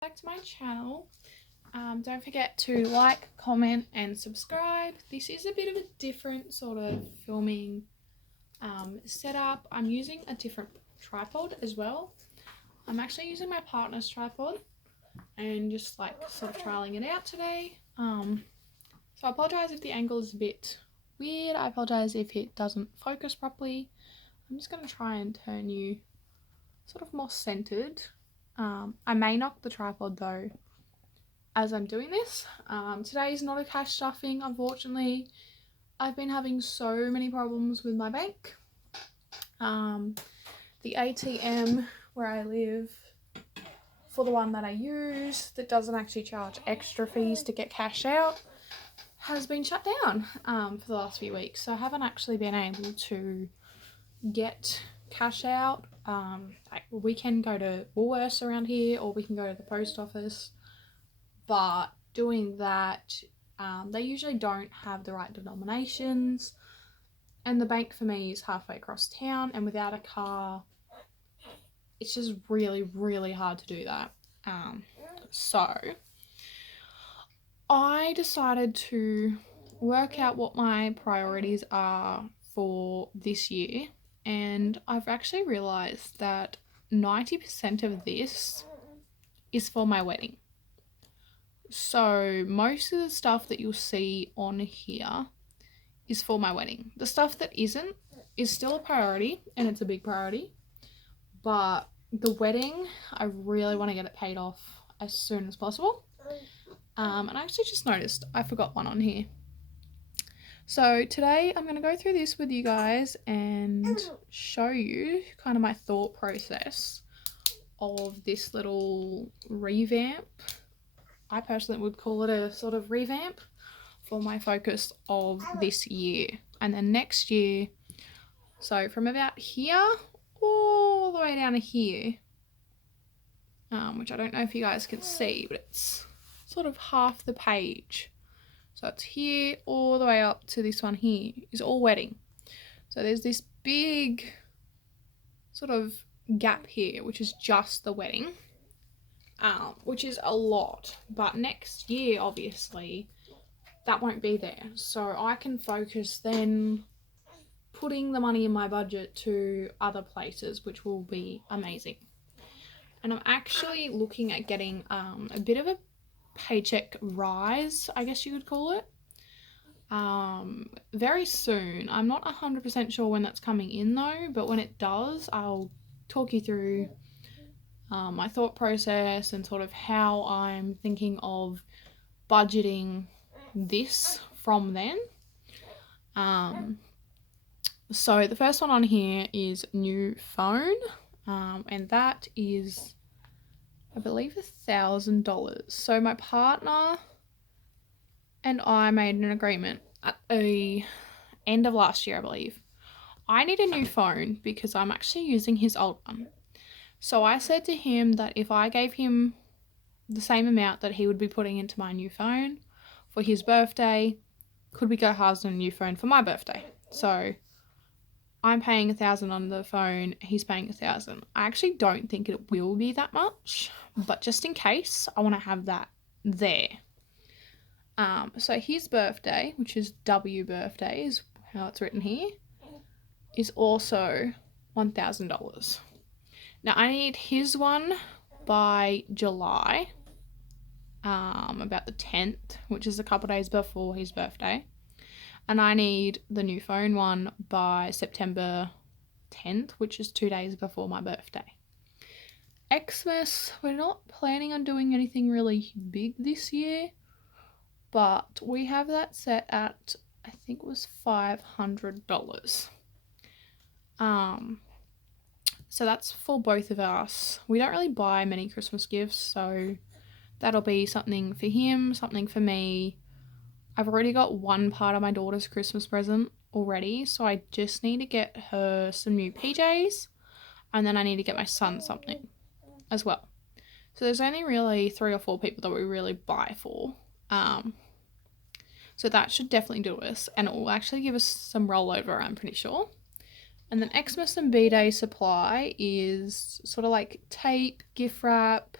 Back to my channel. Don't forget to like, comment and subscribe. This is a bit of a different sort of filming setup. I'm using a different tripod as well. I'm actually using my partner's tripod and just like sort of trialing it out today. So I apologize if the angle is a bit weird. I apologize if it doesn't focus properly. I'm just going to try and turn you sort of more centered. I may knock the tripod though as I'm doing this. Today is not a cash stuffing, unfortunately. I've been having so many problems with my bank. The ATM where I live, for the one that I use that doesn't actually charge extra fees to get cash out, has been shut down for the last few weeks. So I haven't actually been able to get cash out. We can go to Woolworths around here, or we can go to the post office, but doing that, they usually don't have the right denominations, and the bank for me is halfway across town, and without a car it's just really hard to do that. So I decided to work out what my priorities are for this year, and I've actually realised that 90% of this is for my wedding. So most of the stuff that you'll see on here is for my wedding. The stuff that isn't is still a priority, and it's a big priority, but the wedding, I really want to get it paid off as soon as possible. And I actually just noticed I forgot one on here. So today I'm going to go through this with you guys and show you kind of my thought process of this little revamp. I personally would call it a sort of revamp for my focus of this year. And then next year, so from about here all the way down to here, which I don't know if you guys can see, but it's sort of half the page. So it's here all the way up to this one here is all wedding. So there's this big sort of gap here, which is just the wedding, which is a lot. But next year, obviously, that won't be there. So I can focus then putting the money in my budget to other places, which will be amazing. And I'm actually looking at getting a bit of a paycheck rise, I guess you could call it, very soon. I'm not 100% sure when that's coming in though, but when it does, I'll talk you through my thought process and sort of how I'm thinking of budgeting this from then. So the first one on here is new phone, and that is, I believe, $1,000. So my partner and I made an agreement at the end of last year, I believe. I need a new phone because I'm actually using his old one. So I said to him that if I gave him the same amount that he would be putting into my new phone for his birthday, could we go halves on a new phone for my birthday? So I'm paying $1,000 on the phone, he's paying $1,000. I actually don't think it will be that much, but just in case, I want to have that there. So his birthday, which is W birthday, is how it's written here, is also $1,000. Now I need his one by July, about the 10th, which is a couple days before his birthday. And I need the new phone one by September 10th, which is 2 days before my birthday. Xmas, we're not planning on doing anything really big this year, but we have that set at, I think it was $500. So that's for both of us. We don't really buy many Christmas gifts, so that'll be something for him, something for me. I've already got one part of my daughter's Christmas present already, so I just need to get her some new PJs, and then I need to get my son something as well. So there's only really 3 or 4 people that we really buy for. So that should definitely do us, and it will actually give us some rollover, I'm pretty sure. And then Xmas and B-Day supply is sort of like tape, gift wrap,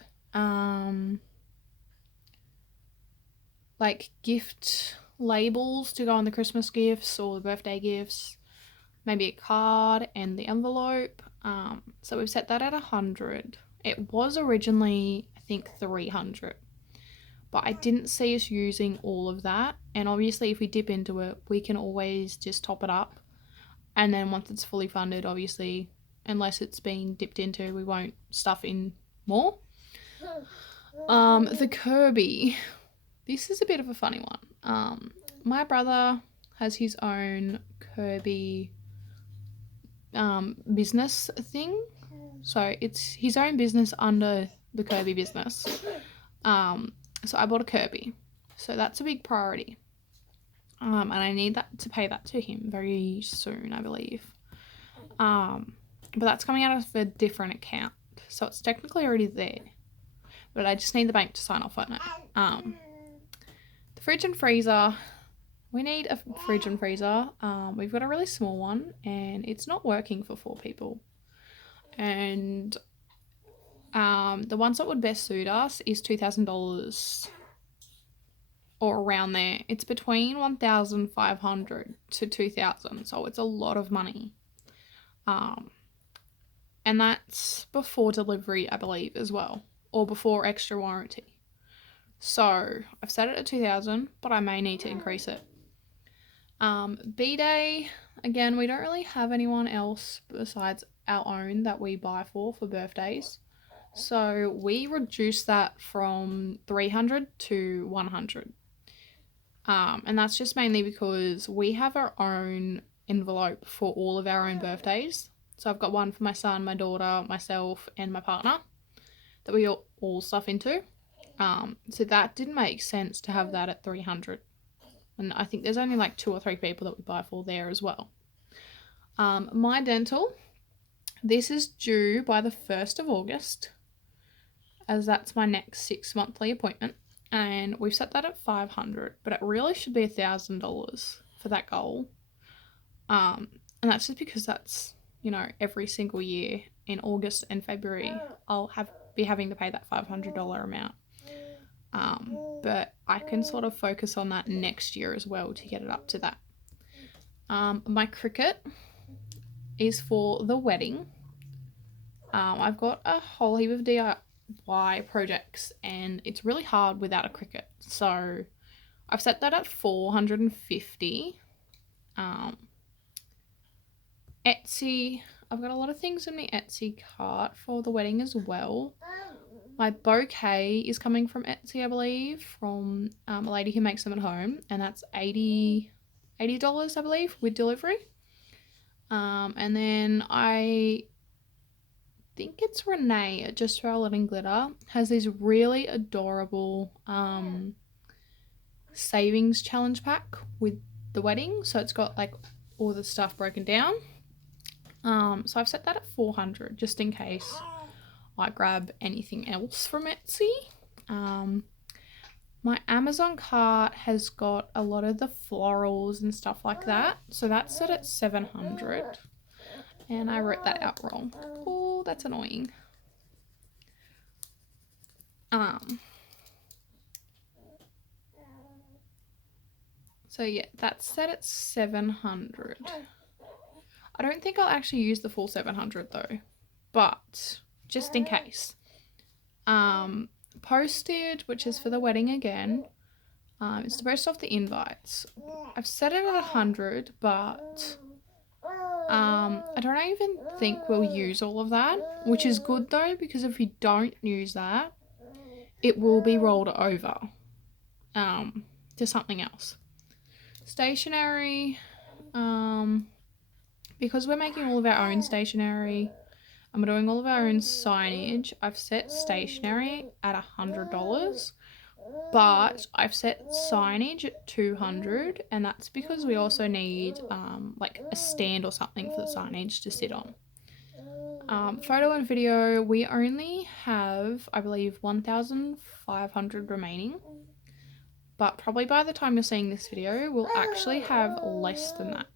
like gift labels to go on the Christmas gifts or the birthday gifts, maybe a card and the envelope. So we've set that at 100. It was originally, I think, 300, but I didn't see us using all of that. And obviously, if we dip into it, we can always just top it up. And then once it's fully funded, obviously, unless it's been dipped into, we won't stuff in more. The Kirby. This is a bit of a funny one. My brother has his own Kirby business thing. So it's his own business under the Kirby business. So I bought a Kirby. So that's a big priority. And I need that to pay that to him very soon, I believe. But that's coming out of a different account. So it's technically already there. But I just need the bank to sign off on it. The fridge and freezer. We need a fridge and freezer. We've got a really small one and it's not working for 4 people. And the ones that would best suit us is $2,000 or around there. It's between $1,500 to $2,000, so it's a lot of money. And that's before delivery, I believe, as well, or before extra warranty. So I've set it at $2,000, but I may need to increase it. B-Day, again, we don't really have anyone else besides our own that we buy for birthdays. So we reduced that from 300 to 100. And that's just mainly because we have our own envelope for all of our own birthdays. So I've got one for my son, my daughter, myself, and my partner that we all stuff into. So that didn't make sense to have that at 300. And I think there's only like 2 or 3 people that we buy for there as well. My dental, this is due by the 1st of August, as that's my next 6 monthly appointment. And we've set that at 500, but it really should be $1,000 for that goal. And that's just because that's, every single year in August and February, I'll be having to pay that $500 amount. But I can sort of focus on that next year as well to get it up to that. My Cricut is for the wedding. I've got a whole heap of DIY projects and it's really hard without a Cricut. So I've set that at 450. Etsy, I've got a lot of things in the Etsy cart for the wedding as well. My bouquet is coming from Etsy, I believe, from a lady who makes them at home, and that's $80, I believe, with delivery. And then I think it's Renee at Just Roll and Glitter has these really adorable savings challenge pack with the wedding. So it's got like all the stuff broken down. So I've set that at 400 just in case I grab anything else from Etsy. My Amazon cart has got a lot of the florals and stuff like that. So that's set at 700. And I wrote that out wrong. Oh, that's annoying. So yeah, that's set at 700. I don't think I'll actually use the full 700 though, but just in case. Postage, which is for the wedding again, it's to post off the invites. I've set it at 100, but I don't even think we'll use all of that, which is good though, because if we don't use that, it will be rolled over to something else. Stationery, because we're making all of our own stationery and we're doing all of our own signage, I've set stationery at $100, but I've set signage at 200, and that's because we also need like a stand or something for the signage to sit on. Photo and video, we only have, I believe, 1,500 remaining, but probably by the time you're seeing this video, we'll actually have less than that.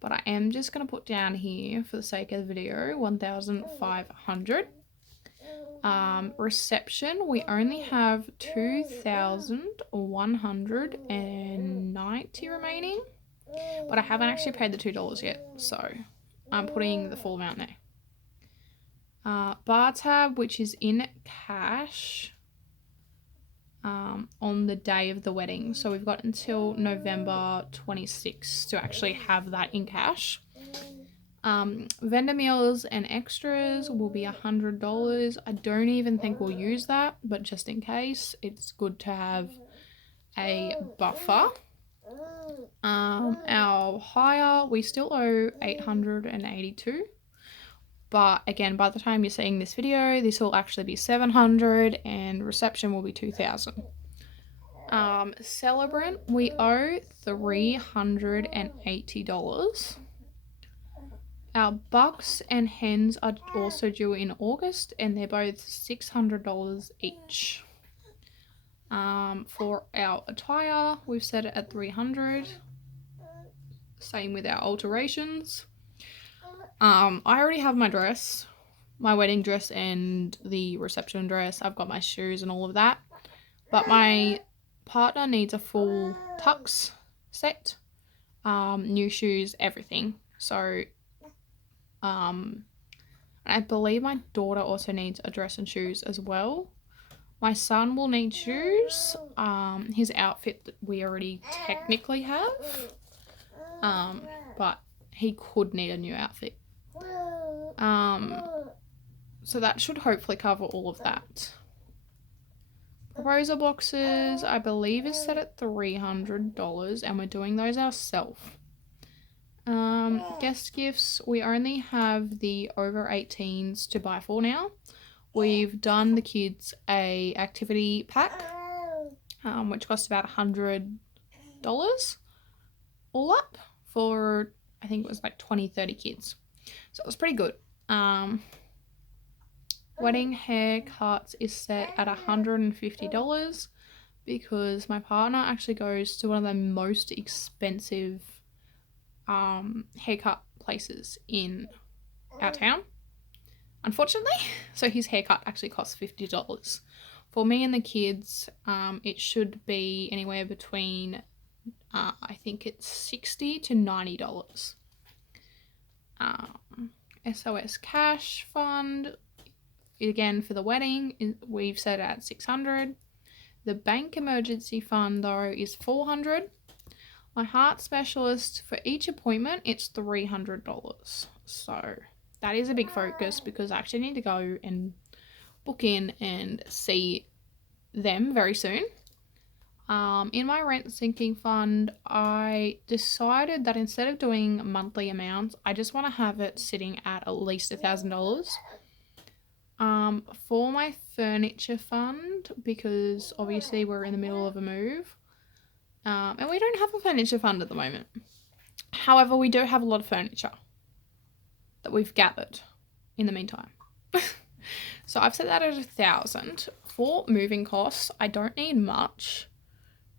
But I am just going to put down here, for the sake of the video, 1,500. Reception, we only have 2,190 remaining, but I haven't actually paid the $2 yet, so I'm putting the full amount there. Bar tab, which is in cash on the day of the wedding, so we've got until November 26th to actually have that in cash. Vendor meals and extras will be $100. I don't even think we'll use that, but just in case, it's good to have a buffer. Our hire, we still owe $882, but again, by the time you're seeing this video, this will actually be $700 and reception will be $2,000. Celebrant, we owe $380. Our bucks and hens are also due in August, and they're both $600 each. For our attire, we've set it at $300. Same with our alterations. I already have my dress, my wedding dress and the reception dress. I've got my shoes and all of that. But my partner needs a full tux set, new shoes, everything. So I believe my daughter also needs a dress and shoes as well. My son will need shoes. His outfit that we already technically have, but he could need a new outfit. So that should hopefully cover all of that. Proposal boxes, I believe, is set at $300, and we're doing those ourselves. Guest gifts, we only have the over 18s to buy for now. We've done the kids a activity pack, which cost about $100 all up for, I think it was like 20-30 kids. So it was pretty good. Wedding haircuts is set at $150 because my partner actually goes to one of the most expensive haircut places in our town, unfortunately. So his haircut actually costs $50. For me and the kids, it should be anywhere between I think it's $60 to $90. SOS cash fund, again for the wedding, we've set it at $600. The bank emergency fund though is $400. My heart specialist, for each appointment, it's $300. So that is a big focus because I actually need to go and book in and see them very soon. In my rent sinking fund, I decided that instead of doing monthly amounts, I just want to have it sitting at least $1,000. For my furniture fund, because obviously we're in the middle of a move, and we don't have a furniture fund at the moment. However, we do have a lot of furniture that we've gathered in the meantime. So I've set that at $1,000. For moving costs, I don't need much.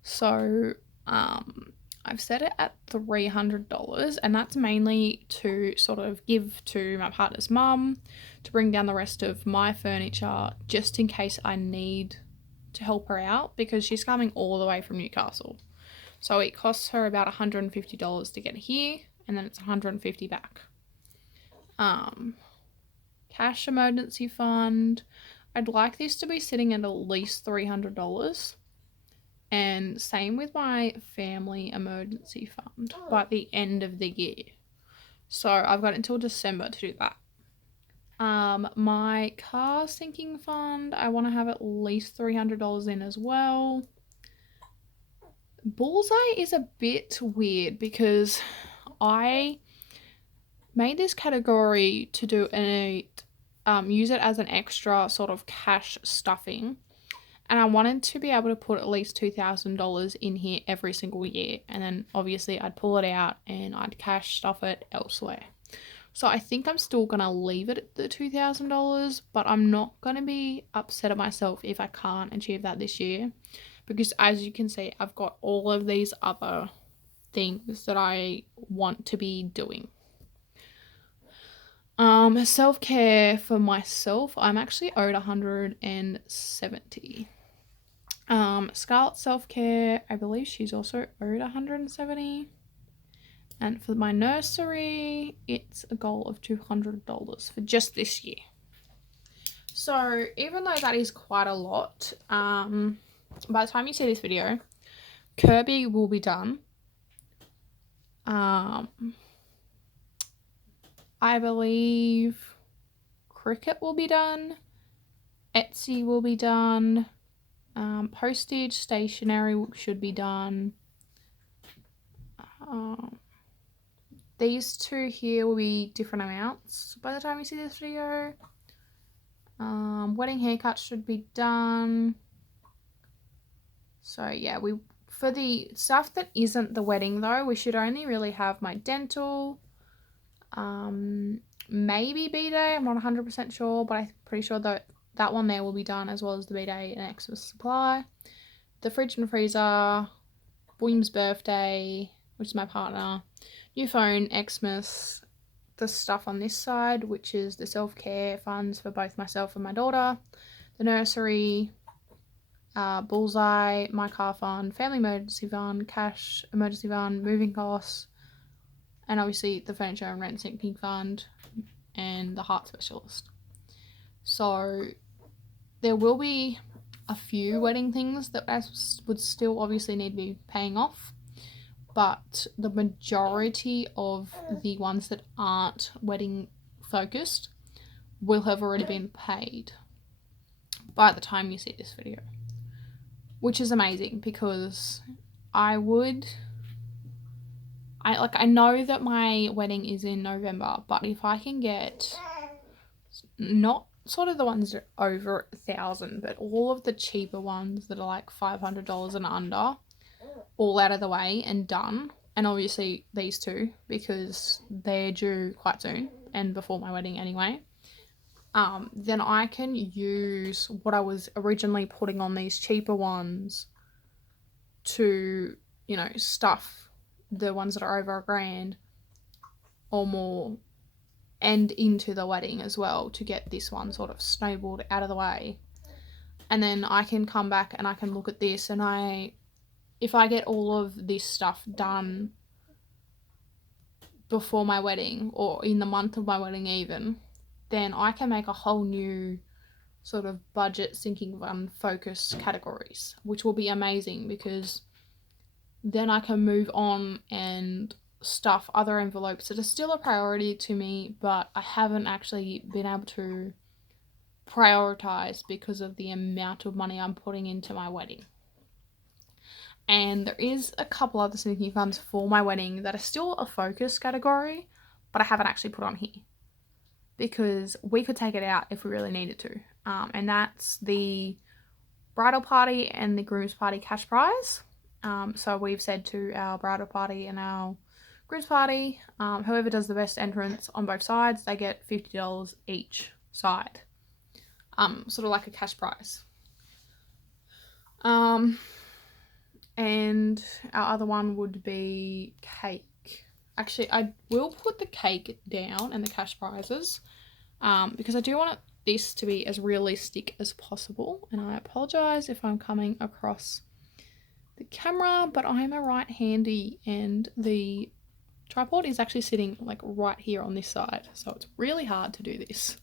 So I've set it at $300, and that's mainly to sort of give to my partner's mum to bring down the rest of my furniture just in case I need to help her out, because she's coming all the way from Newcastle. So it costs her about $150 to get here, and then it's $150 back. Cash emergency fund, I'd like this to be sitting at least $300. And same with my family emergency fund by the end of the year. So I've got until December to do that. My car sinking fund, I want to have at least $300 in as well. Bullseye is a bit weird because I made this category to do use it as an extra sort of cash stuffing, and I wanted to be able to put at least $2,000 in here every single year, and then obviously I'd pull it out and I'd cash stuff it elsewhere. So I think I'm still going to leave it at the $2,000, but I'm not going to be upset at myself if I can't achieve that this year, because as you can see, I've got all of these other things that I want to be doing. Self-care for myself, I'm actually owed 170. Scarlett self-care, I believe she's also owed 170. And for my nursery, it's a goal of $200 for just this year. So even though that is quite a lot, by the time you see this video, Kirby will be done. I believe Cricket will be done. Etsy will be done. Postage, stationery should be done. These two here will be different amounts by the time you see this video. Wedding haircut should be done. So yeah, for the stuff that isn't the wedding though, we should only really have my dental, maybe B-Day, I'm not 100% sure, but I'm pretty sure that one there will be done, as well as the B-Day and Xmas supply. The fridge and freezer, William's birthday, which is my partner, new phone, Xmas, the stuff on this side, which is the self-care funds for both myself and my daughter, the nursery, bullseye, my car fund, family emergency fund, cash emergency fund, moving costs, and obviously the furniture and rent sinking fund, and the heart specialist. So there will be a few wedding things that I would still obviously need to be paying off, but the majority of the ones that aren't wedding focused will have already been paid by the time you see this video, which is amazing, because I know that my wedding is in November, but if I can get not sort of the ones that are over $1,000, but all of the cheaper ones that are like $500 and under, all out of the way and done, and obviously these two, because they're due quite soon and before my wedding anyway, then I can use what I was originally putting on these cheaper ones to, you know, stuff the ones that are over $1,000 or more and into the wedding as well, to get this one sort of snowballed out of the way. And then I can come back and I can look at this, and if I get all of this stuff done before my wedding, or in the month of my wedding even, then I can make a whole new sort of budget sinking fund focus categories, which will be amazing, because then I can move on and stuff other envelopes that are still a priority to me, but I haven't actually been able to prioritize because of the amount of money I'm putting into my wedding. And there is a couple other sinking funds for my wedding that are still a focus category, but I haven't actually put on here, because we could take it out if we really needed to. And that's the bridal party and the groom's party cash prize. So we've said to our bridal party and our groom's party, whoever does the best entrance on both sides, they get $50 each side. Sort of like a cash prize. And our other one would be cake. Actually, I will put the cake down and the cash prizes, because I do want this to be as realistic as possible. And I apologize if I'm coming across the camera, but I'm a right-handy and the tripod is actually sitting like right here on this side, so it's really hard to do this.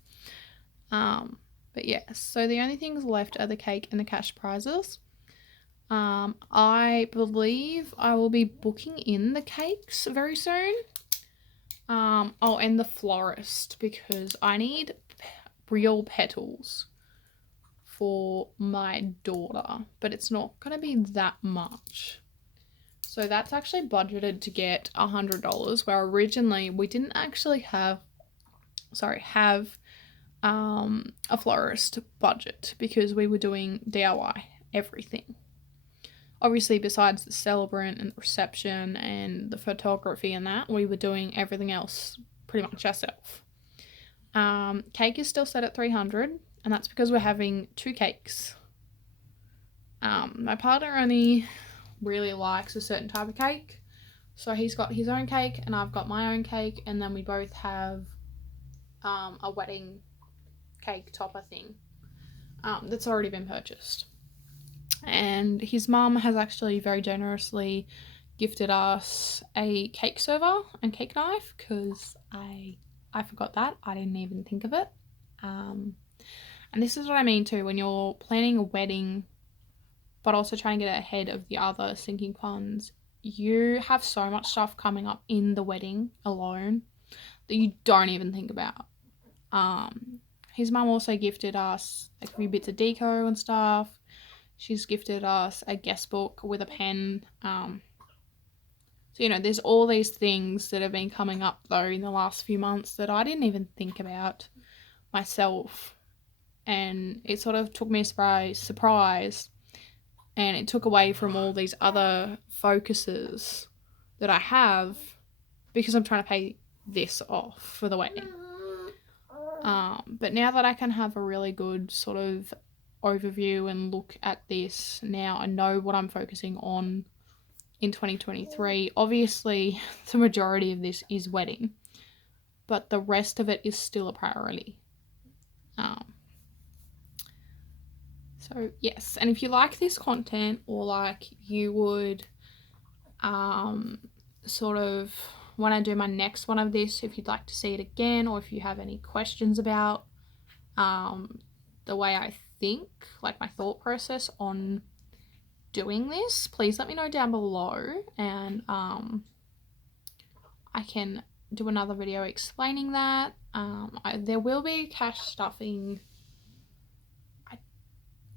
But yeah, so the only things left are the cake and the cash prizes. I believe I will be booking in the cakes very soon. Oh, and the florist, because I need real petals for my daughter, but it's not going to be that much. So that's actually budgeted to get $100, where originally we didn't actually have a florist budget, because we were doing DIY everything. Obviously, besides the celebrant and the reception and the photography and that, we were doing everything else pretty much ourselves. Cake is still set at $300, and that's because we're having 2 cakes. My partner only really likes a certain type of cake, so he's got his own cake and I've got my own cake, and then we both have a wedding cake topper thing that's already been purchased. And his mum has actually very generously gifted us a cake server and cake knife, because I forgot that. I didn't even think of it. And this is what I mean too, when you're planning a wedding but also trying to get ahead of the other sinking funds, you have so much stuff coming up in the wedding alone that you don't even think about. His mum also gifted us like a few bits of deco and stuff. She's gifted us a guest book with a pen. So, you know, there's all these things that have been coming up though in the last few months that I didn't even think about myself. And it sort of took me a surprise, and it took away from all these other focuses that I have, because I'm trying to pay this off for the wedding. But now that I can have a really good sort of overview and look at this now, I know what I'm focusing on in 2023. Obviously, the majority of this is wedding, but the rest of it is still a priority. So yes, and if you like this content, or like you would sort of, when I do my next one of this, if you'd like to see it again, or if you have any questions about the way I think, like my thought process on doing this, please let me know down below, and I can do another video explaining that. There will be cash stuffing, I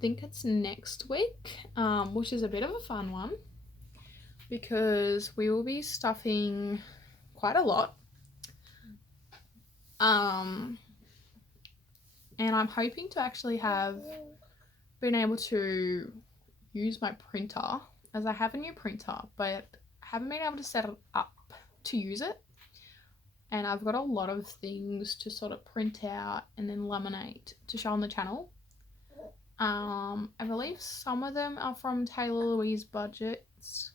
think it's next week, which is a bit of a fun one, because we will be stuffing quite a lot. And I'm hoping to actually have been able to use my printer, as I have a new printer, but I haven't been able to set it up to use it. And I've got a lot of things to sort of print out and then laminate to show on the channel. I believe some of them are from Taylor Louise Budgets,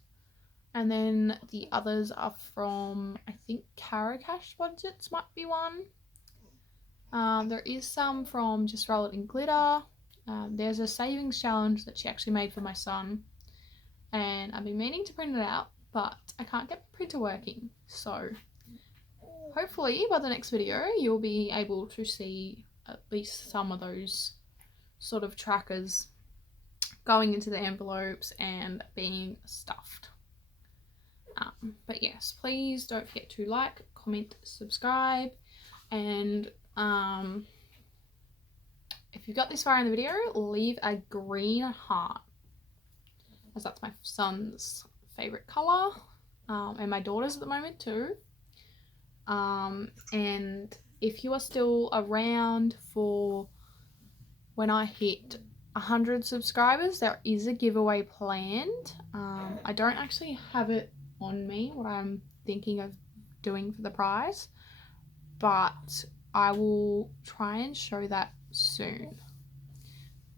and then the others are from, I think, Cara Cash Budgets might be one. There is some from Just Roll It in Glitter. There's a savings challenge that she actually made for my son, and I've been meaning to print it out, but I can't get the printer working. So hopefully by the next video you'll be able to see at least some of those sort of trackers going into the envelopes and being stuffed. But yes, please don't forget to like, comment, subscribe, and if you've got this far in the video, leave a green heart, as that's my son's favourite colour, and my daughter's at the moment too. And if you are still around for when I hit 100 subscribers, there is a giveaway planned. I don't actually have it on me, what I'm thinking of doing for the prize, but I will try and show that soon.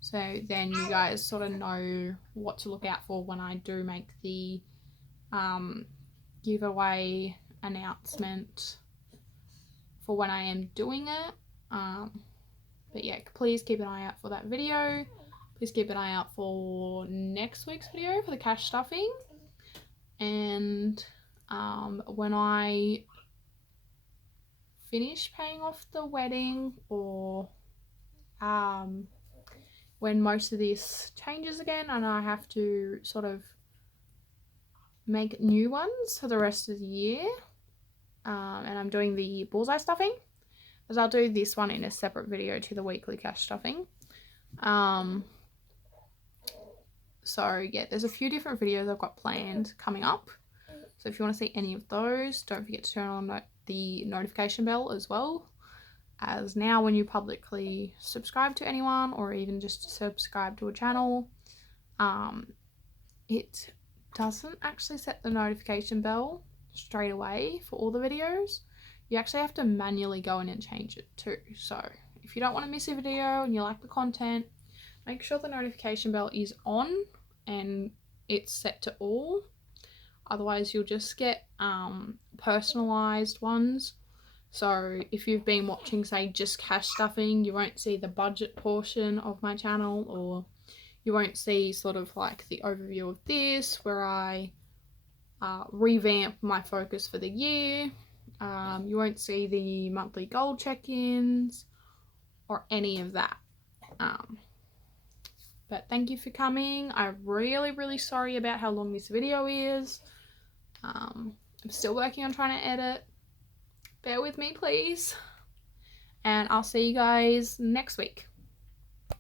So then you guys sort of know what to look out for when I do make the giveaway announcement for when I am doing it. But yeah, please keep an eye out for that video. Please keep an eye out for next week's video for the cash stuffing. And when I finish paying off the wedding, or when most of this changes again and I have to sort of make new ones for the rest of the year, and I'm doing the bullseye stuffing, as I'll do this one in a separate video to the weekly cash stuffing. So yeah, there's a few different videos I've got planned coming up. So if you want to see any of those, don't forget to turn on the notification bell as well, as now when you publicly subscribe to anyone, or even just subscribe to a channel, it doesn't actually set the notification bell straight away for all the videos. You actually have to manually go in and change it too. So if you don't want to miss a video and you like the content, make sure the notification bell is on and it's set to all. Otherwise you'll just get personalized ones So if you've been watching, say, just cash stuffing, you won't see the budget portion of my channel, or you won't see sort of like the overview of this where I revamp my focus for the year. You won't see the monthly goal check-ins or any of that. But thank you for coming. I'm really sorry about how long this video is. I'm still working on trying to edit. Bear with me, please. And I'll see you guys next week.